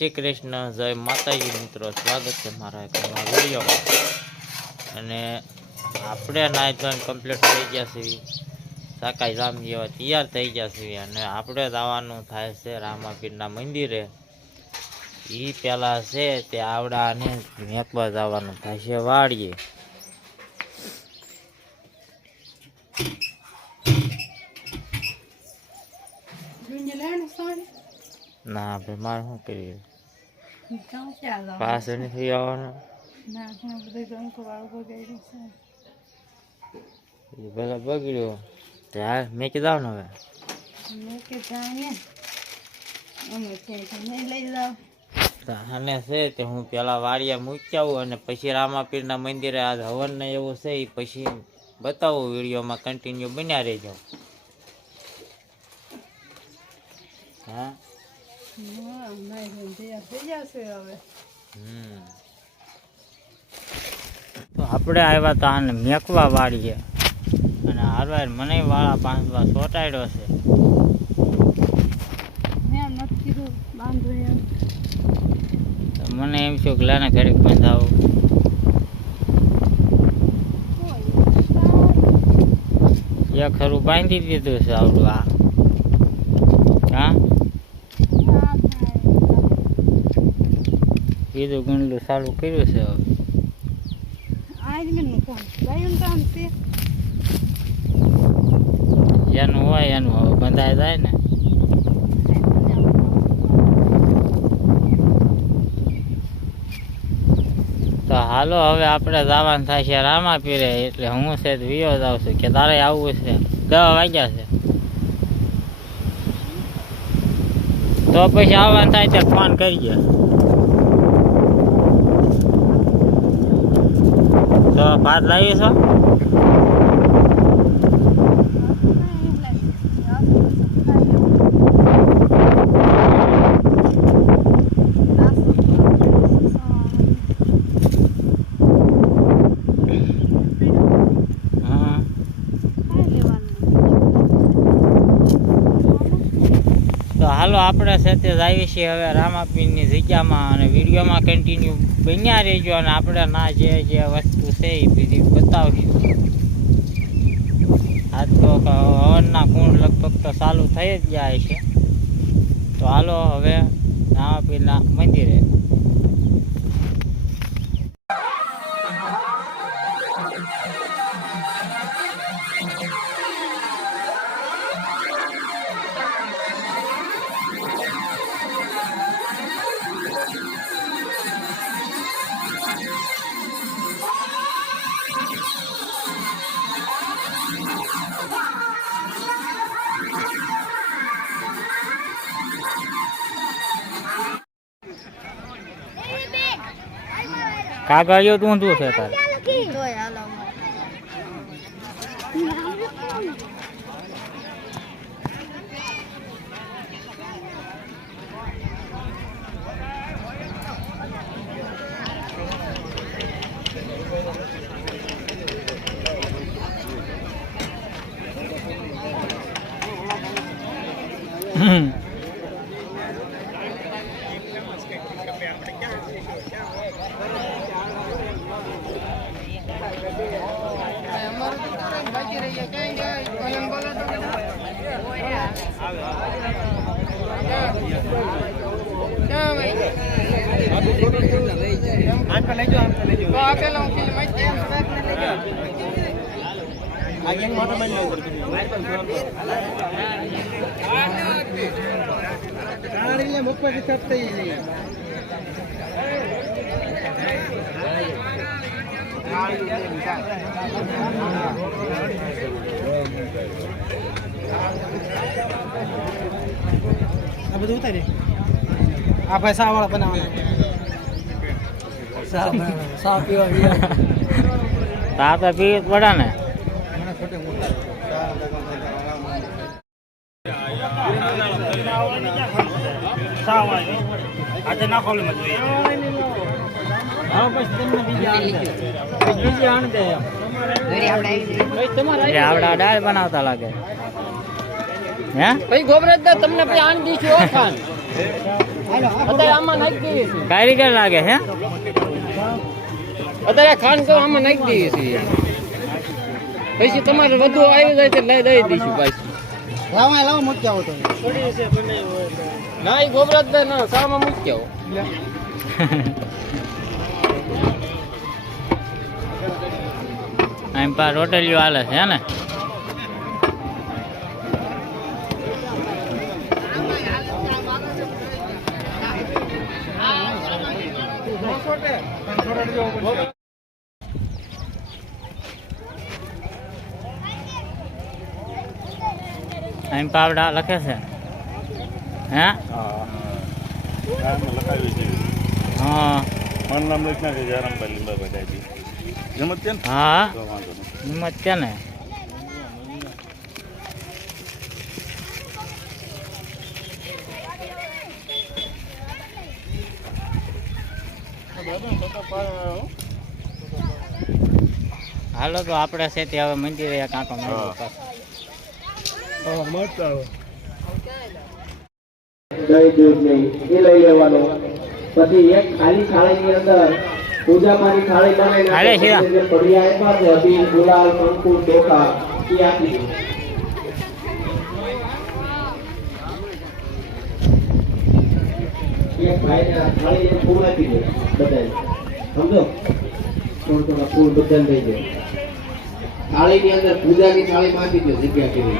શ્રી કૃષ્ણ જય માતાજી મિત્રો સ્વાગત છે મારા એક નવા વિડીયોમાં. અને આપણે ધોઈને કમ્પ્લીટ થઈ ગયા છીએ. સાકાઈ રામ જેવા તૈયાર થઈ ગયા છીએ અને આપણે જવાનું થાય છે રામાપીરના મંદિરે. એ પહેલાં છે તે આવડાને મેકવા જવાનું થાય છે વાડીએ. ના ભાઈ મારે શું કરીએ પાસે નથી આવવાનું બધા બગડ્યો તે હાલ મેં કીધું ને હવે તો છે તે હું પેલા વાડિયા મૂકી આવું અને પછી રામાપીરના મંદિરે આ હવન ને એવું છે એ પછી બતાવું વિડીયોમાં કન્ટિન્યુ બન્યા રહેજો હા આપણે આવ્યા હતા આને મેકવા વાળીએ. અને હારવાર મને વાળા બાંધવા સોટાડ્યો છે. મને એમ છું કે લાને ઘડીક બંધાવું. એ ખરું બાંધી દીધું છે આવડું આ. હા? કીધું ગુંડલું સારું કર્યું છે હવે. એનું હોય એનું હવે બંધાય જાય ને. તો હાલો હવે આપણે જવાનું થાય છે રામા પીરે એટલે હું છે તો વિયો જાઉં છું કે તારે આવવું છે. દસ વાગ્યા છે. તો પછી આવવાનું થાય ત્યારે ફોન કરજે તો ભાત લાવી છો? હાલો, આપણે સાથે જ આવી છીએ હવે રામાપીરની જગ્યામાં અને વિડીયોમાં કન્ટિન્યુ બન્યા રહેજો અને આપણે ના જે જે વસ્તુ છે, એ તો હવનના કુંડ લગભગ તો ચાલુ થઈ જ જાય છે. તો હાલો હવે રામાપીરના મંદિરે. કાગળિયો તું છે તારે. ಮುಪ್ಪಿ ತಪ್ಪ ಇಲ್ಲಿ Thank you. આ બધું ઉતારી. આ ભાઈ સા વાળા બનાવવાના. સા પીવા તા તો પીવી પડે ને. આજે ખોલે મત જોઈએ. આવડા દાળ બનાવતા લાગે. હે? ભાઈ ગોબરાજ તમને પછી આણ દીશું ખાન અત્યારે આમાં નાખી દઈએ છીએ. કારીગર લાગે હે? અત્યારે ખાંડ તો આમાં નાખી દઈએ છીએ. પછી તમારે વધુ આવી જાય તો લઈ દઈ દઈશું પાછું લાવા લાવા મૂકી આવો તો ના એ ગોબરાજ ના સામાં મૂકી આવો. એમ પા રોટલીઓ હાલે છે હે ને? એમ પાવડા લખે છે. હે? હા. મારું નામ લખી નાખે જયરામભાઈ લીંબાભાઈ ડાયબી હિંમત છે ને? હા. હિંમત છે ને? હાલો તો આપણે છે તે હવે મંદિરે મારી. પાછો. એક ખાલી થાળીની અંદર થાળી બનાવીને જે પડિયા આપ્યા છે ગુલાલ કંકુ ચોખા એ આપી એક ભાઈને આ ફૂલ આપી દો બધાને સમજો? થોડું થોડા ફૂલ બદલ થઈ જાય થાળીની અંદર પૂજાની થાળીમાં આપી દો જગ્યા કરી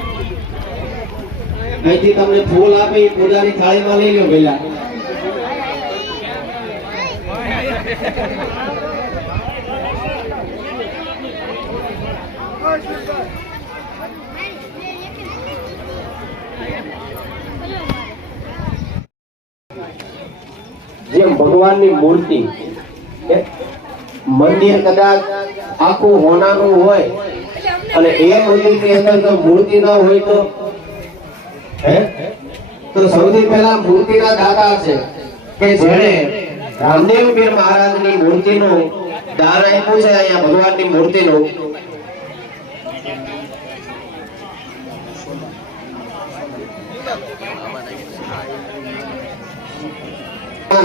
અહીંથી તમને ફૂલ આપે એ પૂજાની થાળીમાં લઈ લો પેલા જેમ ભગવાનની મૂર્તિ મંદિર કદાચ આખું હોનાનું હોય અને એ મૂર્તિ ન હોય તો તો સૌથી પહેલા મૂર્તિના દાતા છે કે જેણે રામદેવ પીર મહારાજની મૂર્તિનું દાન આપ્યું છે, અહીંયા ભગવાનની મૂર્તિનું.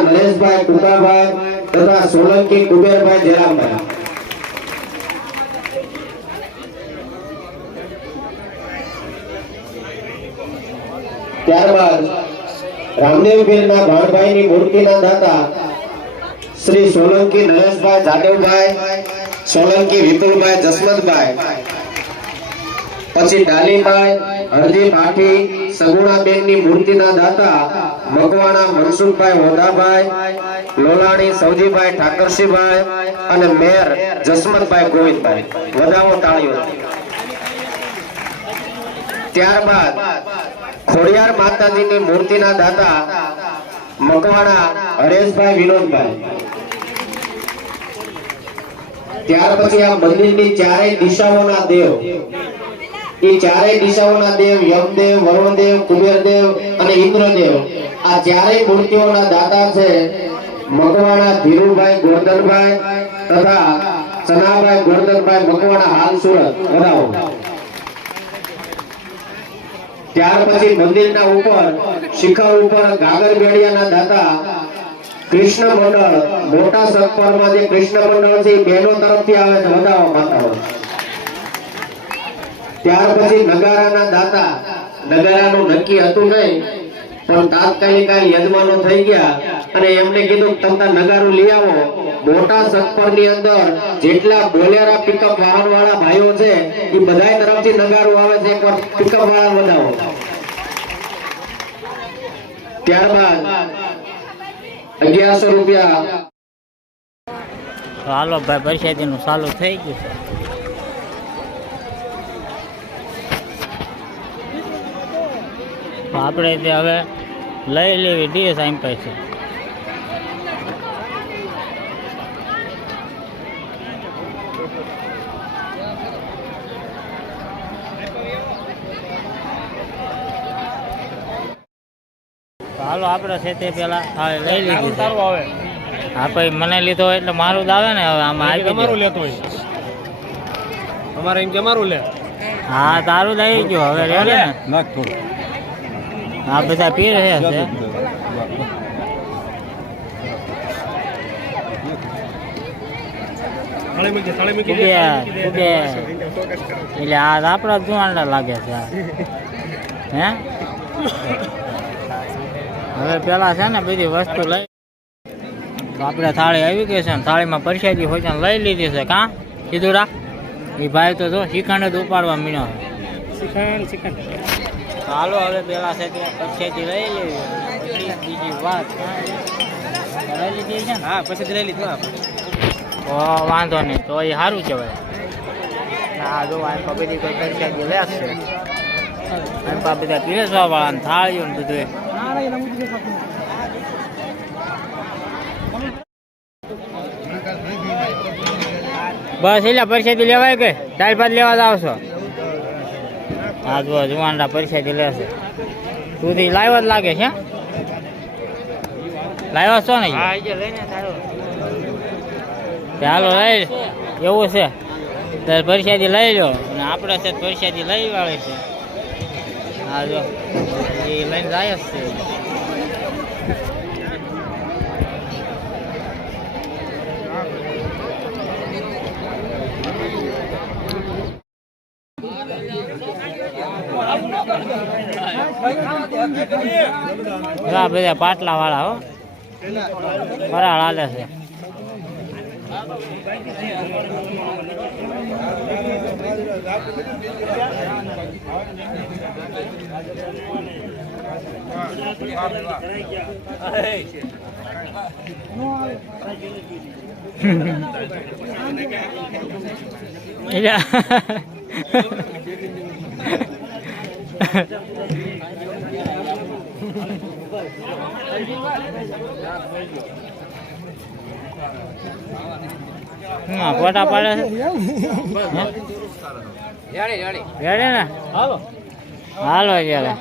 નરેશભાઈ ટુકાભાઈ તથા સોલંકી કુબેરભાઈ જયરામભાઈ ત્યારબાદ રામદેવભીરના ભાણભાઈની મૂર્તિના દાતા શ્રી સોલંકી નરેશભાઈ જાદવભાઈ, સોલંકી વિપુલભાઈ જસવંતભાઈ પછી ડાલીભાઈ, હરદીપ આઠી, સગુણાબેનની મૂર્તિના દાતા મકવાણા મનસુખભાઈ હોદાભાઈ લોલાણી સૌજીભાઈ ઠાકરસિંહભાઈ અને મેયર જસમતભાઈ ગોવિંદભાઈ. વધાવો તાળીઓ. ત્યારબાદ ખોડિયાર માતાજીની મૂર્તિના દાતા મકવાણા હરેશભાઈ વિનોદભાઈ. ત્યાર પછી આ મંદિરની ચારેય દિશાઓના દેવ. એ ચારેય દિશાઓના દેવ યમદેવ, વરુણદેવ, કુબેરદેવ અને ઇન્દ્રદેવ. આ ચારેય મૂર્તિઓના દાતા છે મકવાણા ધીરુભાઈ ગોરધનભાઈ તથા સનાભાઈ ગોરધનભાઈ મકવાણા હાલ સુરત. બરાબર ત્યાર પછી મંદિરના ઉપર શિખર ઉપર ગાગર બેડિયાના દાતા કૃષ્ણ મંડળ, મોટા સત્પરમાં જે કૃષ્ણ મંડળ છે બહેનો તરફથી આવે છે. વધાવો માતાઓ ત્યાર પછી નગારાના દાતા, નગારાનું નક્કી હતું નહીં. પણ તાત્કાલિક આ યજમાનો થઈ ગયા અને એમને કીધું તમતા નગારું લઈ આવો. મોટા સત્પરની અંદર જેટલા બોલેરા પિકઅપ વાહન વાળા ભાઈઓ છે, એ બધાય તરફથી નગારું આવે છે, એકવાર પિકઅપ વાળા વધાવો ત્યારબાદ અગિયારસો રૂપિયા. હાલો ભાઈ નું ચાલુ થઈ ગયું છે તો આપણે તે હવે લઈ લેવી ડીએ સાઈન પાસે ચાલો હાલો આપણે છે તે પેલા હવે લઈ લીધું હા ભાઈ મને લીધો એટલે મારું જ આવે ને હવે આમાં તમારું લેતો હોય. અમારે એમ કે અમારું લે. હા તારું લઈ ગયો. હવે રે ને. નાખ થોડું. આ બધા પી રહ્યા છે. હવે પેલા છે ને બધી વસ્તુ લઈ આપણે થાળી આવી ગઈ થાળીમાં પરસાદી હોય છે લઈ લીધી છે. કા? સીધું રાખ એ ભાઈ તો જો જ ઉપાડવા મીણો. શિખંડ શિખંડ. હાલો હવે પેલા છે તે પરસાદી લઈ લેવી. બીજી વાત? લઈ લીધી છે ને? હા પછી લઈ લીધું તો વાંધો નહીં તો એ સારું જો આ કોઈ પરસાદી લેશે એમ પા બધા પીરસવા વાળા થાળીઓ ને બધું બસ એટલે પરસાદી લેવાય કે? દાળ ભાત લેવા જ આવશો હા જો જુવાનડા પરસાદી લેશે સુધી લાવ્યો જ લાગે છે લાવ્યો છો ને? ચાલો લઈ એવું છે. ત્યારે પરસાદી લઈ લો અને આપણે છે પરસાદી લઈ વાળી છે. હા જો એ લઈને જાય જ છે. આ બધા પાટલા વાળા હો. વરાળ હાલે છે. હા ફોટા પાડે છે? ને? હાલો. હાલો ત્યારે